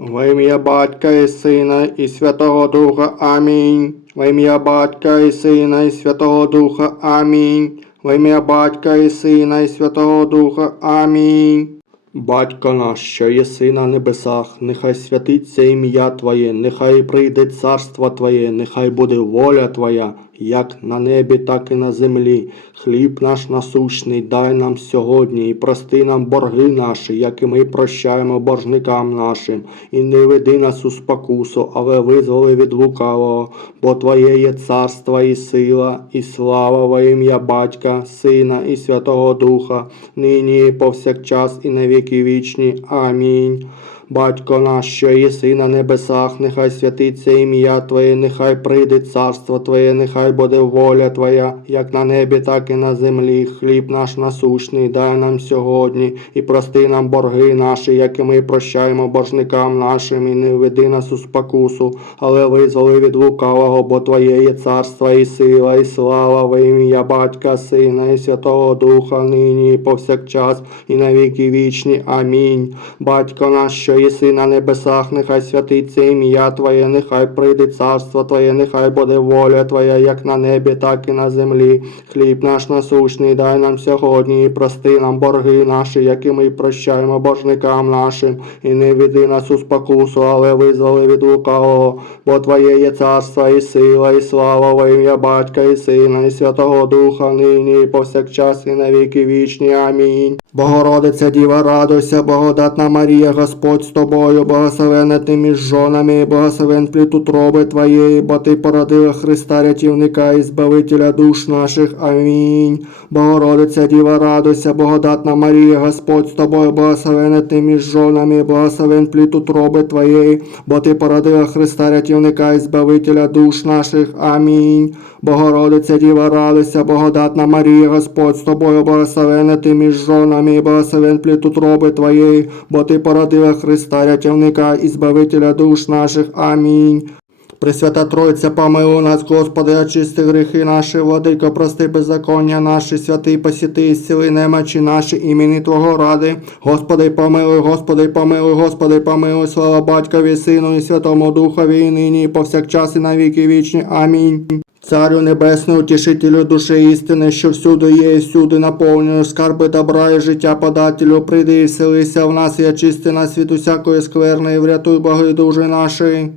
Во ім'я Батька і Сина і Святого Духа. Амінь. Во ім'я Батька і Сина і Святого Духа. Амінь. Во ім'я Батька і Сина і Святого Духа. Амінь. Батько наш, що єси на небесах, нехай святиться ім'я Твоє, нехай прийде царство Твоє, нехай буде воля Твоя, як на небі, так і на землі. Хліб наш насущний дай нам сьогодні і прости нам борги наші, як і ми прощаємо боржникам нашим. І не веди нас у спокусу, але визволи від лукавого, бо Твоє є царство і сила, і слава во ім'я Батька, Сина і Святого Духа, нині і повсякчас і на віки вічні. Амінь. Батько наш, що єси на небесах, нехай святиться ім'я Твоє, нехай прийде царство Твоє, нехай буде воля Твоя, як на небі, так і на землі. Хліб наш насущний, дай нам сьогодні, і прости нам борги наші, як і ми прощаємо боржникам нашим, і не веди нас у спокусу, але визволи від лукавого, бо Твоє є царство і сила, і слава во ім'я Батька, Сина і Святого Духа, нині і повсякчас, і на віки вічні. Амінь. Батько наш, що єси на небесах, нехай святиться ім'я Твоє, нехай прийде царство Твоє, нехай буде воля Твоя, як на небі, так і на землі. Хліб наш насущний, дай нам сьогодні, і прости нам борги наші, які ми прощаємо боржникам нашим, і не веди нас у спокусу, але визволи від лукавого, бо Твоє є царство і сила, і слава во ім'я Батька і Сина, і Святого Духа, нині і повсякчас, і на віки вічні. Амінь. Богородиця Діва, радуйся, благодатна Марія, Господь з тобою, благословена ти між жонами, і благословен плід утроби Твоєї, бо ти породила Христа рятівника і збавителя душ наших. Амінь. Богородиця Діва, радуйся, благодатна Марія, Господь з тобою, благословена ти між жонами, і благословен плід утроби Твоєї, бо ти породила Христа рятівника і збавителя душ наших. Амінь. Богородиця Діва, радуйся, благодатна Марія, Господь з тобою, благословена ти між жонами, і благословен плід утроби Твоєї, бо ти породила Христа рятівника і душ наших. Амінь. Пресвята Тройця, помилуй нас, Господи, очисти гріхи наші, владико, прости беззаконня наші, святий посіти, зціли немочі наші, імені Твого ради. Господи, помилуй, Господи, помилуй, Господи, помилуй, слава Батькові, Сину і Святому Духові, і нині, і повсякчас, і на віки вічні. Амінь. Царю Небесного, Тішителю душі істини, що всюди є і всюди наповнюєш скарби добра і життя подателю, прийди і вселися в нас і очисти нас від усякої скверни, і врятуй боги душі наші.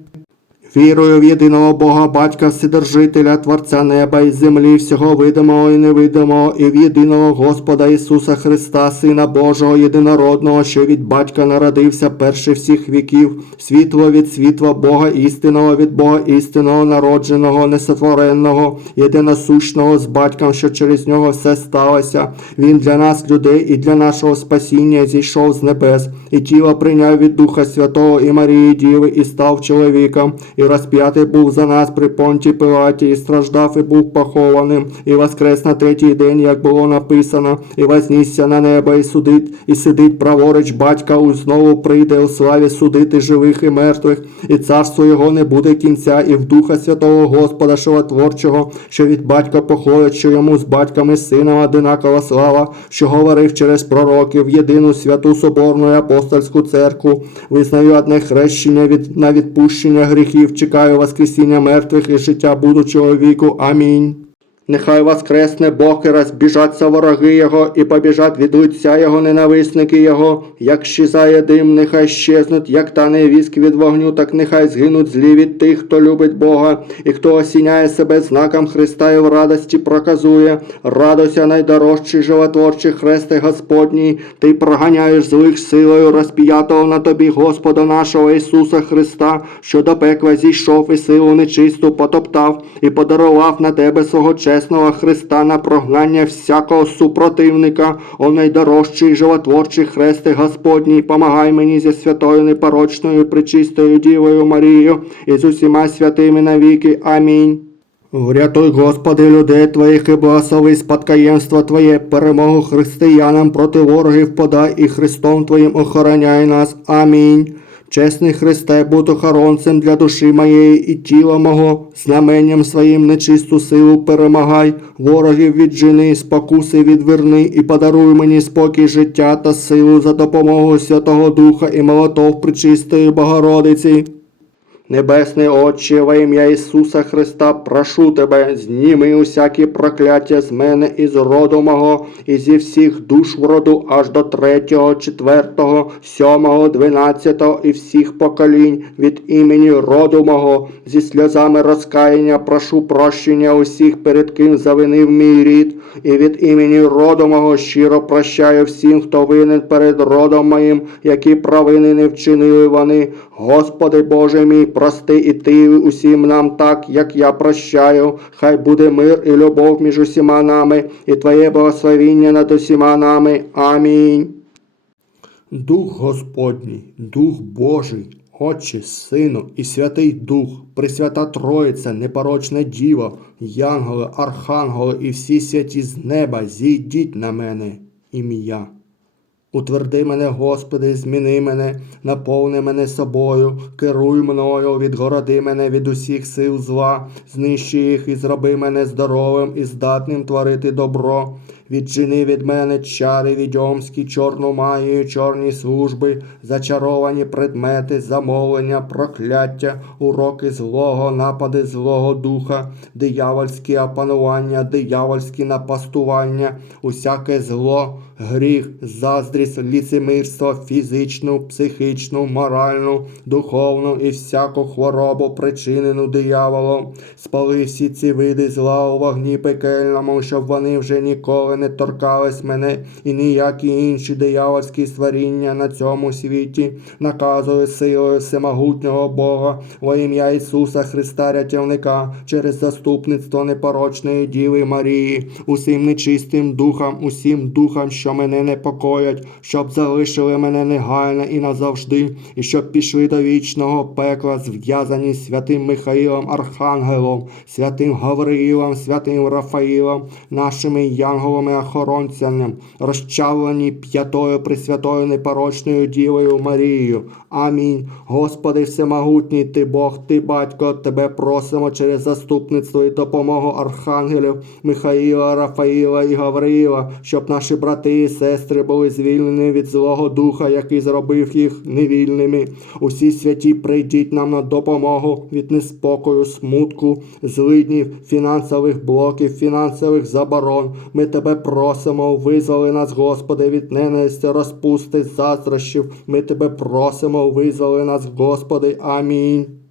Вірую в єдиного Бога, Батька Вседержителя, Творця неба і землі, всього видимого і невидимого, і в єдиного Господа Ісуса Христа, Сина Божого, єдинородного, що від Батька народився перше всіх віків, світло від світла Бога істинного, від Бога істинного, народженого, несотвореного, єдиносущного з батьком, що через нього все сталося. Він для нас, людей, і для нашого спасіння зійшов з небес, і тіло прийняв від Духа Святого і Марії Діви, і став чоловіком, і розп'ятий був за нас при понті Пилаті, і страждав, і був похованим, і воскрес на третій день, як було написано, і вознісся на небо, і судить, і сидить праворуч батька, у знову прийде у славі судити живих і мертвих, і царство його не буде кінця, і в Духа Святого Господа Животворчого, що від батька походить, що йому з батьком і сином одинакова слава, що говорив через пророків, єдину святу соборну і апостольську церкву, визнаю одне хрещення від, на відпущення гріхів, чекаю воскресіння мертвих і життя будучого віку. Амінь. Нехай воскресне Бог і розбіжаться вороги Його, і побіжать від лиця Його ненависники Його. Як щезає дим, нехай щезнуть, як тане віск від вогню, так нехай згинуть злі від тих, хто любить Бога, і хто осіняє себе знаком Христа і в радості проказує. Радуйся, найдорожчий животворчий хресте Господній, ти проганяєш злих силою розп'ятого на тобі Господа нашого Ісуса Христа, що до пекла зійшов і силу нечисту потоптав, і подарував на тебе свого чесного Христа на прогнання всякого супротивника, о найдорожчий животворчий хресте Господній, помагай мені зі святою непорочною, пречистою Дівою Марією і з усіма святими навіки. Амінь. Врятуй, Господи, людей Твоїх і благослови спадкоємство Твоє, перемогу християнам проти ворогів подай і Христом Твоїм охороняй нас. Амінь. Чесний Христе, будь охоронцем для душі моєї і тіла мого, знаменням своїм нечисту силу перемагай, ворогів віджени, спокуси відверни і подаруй мені спокій життя та силу за допомогою Святого Духа і молотов причистої Богородиці. Небесний Отче, во ім'я Ісуса Христа, прошу тебе, зніми усякі прокляття з мене і з роду мого, і зі всіх душ в роду аж до третього, четвертого, сьомого, дванадцятого і всіх поколінь від імені роду мого, зі сльозами розкаяння прошу прощення усіх, перед ким завинив мій рід, і від імені роду мого щиро прощаю всім, хто винен перед родом моїм, які провини не вчинили вони. Господи Боже мій, прости і ти усім нам так, як я прощаю. Хай буде мир і любов між усіма нами, і Твоє благословіння над усіма нами. Амінь. Дух Господній, Дух Божий, Отче, Сину і Святий Дух, Пресвята Троїця, непорочна Діво, Янголи, Архангели і всі святі з неба, зійдіть на мене, ім'я. Утверди мене, Господи, зміни мене, наповни мене собою, керуй мною, відгороди мене від усіх сил зла, знищи їх і зроби мене здоровим і здатним творити добро. Віджени від мене чари відьомські, чорну магію, чорні служби, зачаровані предмети, замовлення, прокляття, уроки злого, напади злого духа, диявольські опанування, диявольські напастування, усяке зло, гріх, заздрість, ліцемирство, фізичну, психічну, моральну, духовну і всяку хворобу, причинену дияволом. Спали всі ці види зла у вогні пекельному, щоб вони вже ніколи не торкались мене, і ніякі інші диявольські створіння на цьому світі. Наказую силою всемогутнього Бога во ім'я Ісуса Христа рятівника через заступництво непорочної Діви Марії, усім нечистим духам, усім духам, що мене непокоять, щоб залишили мене негайно і назавжди, і щоб пішли до вічного пекла, зв'язані святим Михаїлом Архангелом, святим Гавриїлом, святим Рафаїлом, нашими янголами-охоронцями, розчавлені п'ятою пресвятою непорочною Дівою Марією. Амінь. Господи Всемогутній, Ти Бог, Ти Батько, Тебе просимо через заступництво і допомогу архангелів Михаїла, Рафаїла і Гавриїла, щоб наші брати і сестри були звільнені від злого духа, який зробив їх невільними. Усі святі прийдіть нам на допомогу від неспокою, смутку, злиднів, фінансових блоків, фінансових заборон. Ми тебе просимо, визволи нас, Господи, від ненависті, розпусти, заздрощів. Ми тебе просимо, визволи нас, Господи. Амінь.